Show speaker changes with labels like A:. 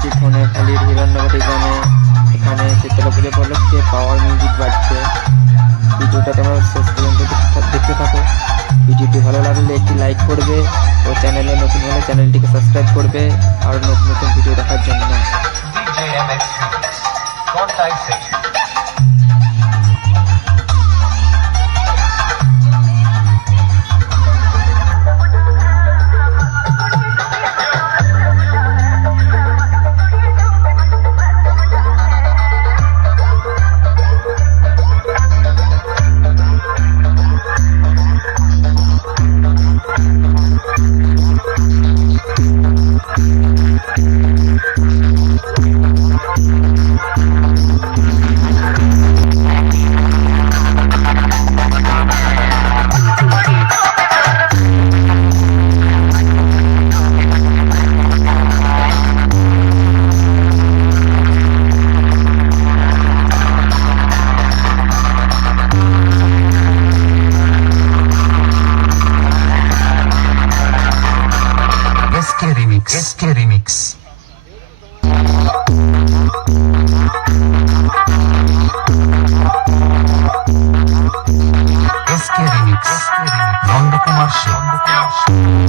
A: মিউজিক খালি হিরণ্যবাটি গ্রামে এখানে শীতলা উপলক্ষে পাওয়ার মিউজিক বাজছে। ভিডিওটা তোমরা শেষ পর্যন্ত দেখতে থাকো ভিডিওটি ভালো লাগলে একটি লাইক করবে ও চ্যানেলে নতুন হলে চ্যানেলটিকে সাবস্ক্রাইব করবে আর নতুন নতুন ভিডিও দেখার জন্য। Thank
B: you. Remix. Este remix. Este remix. Rondo comercial. Rondo comercial.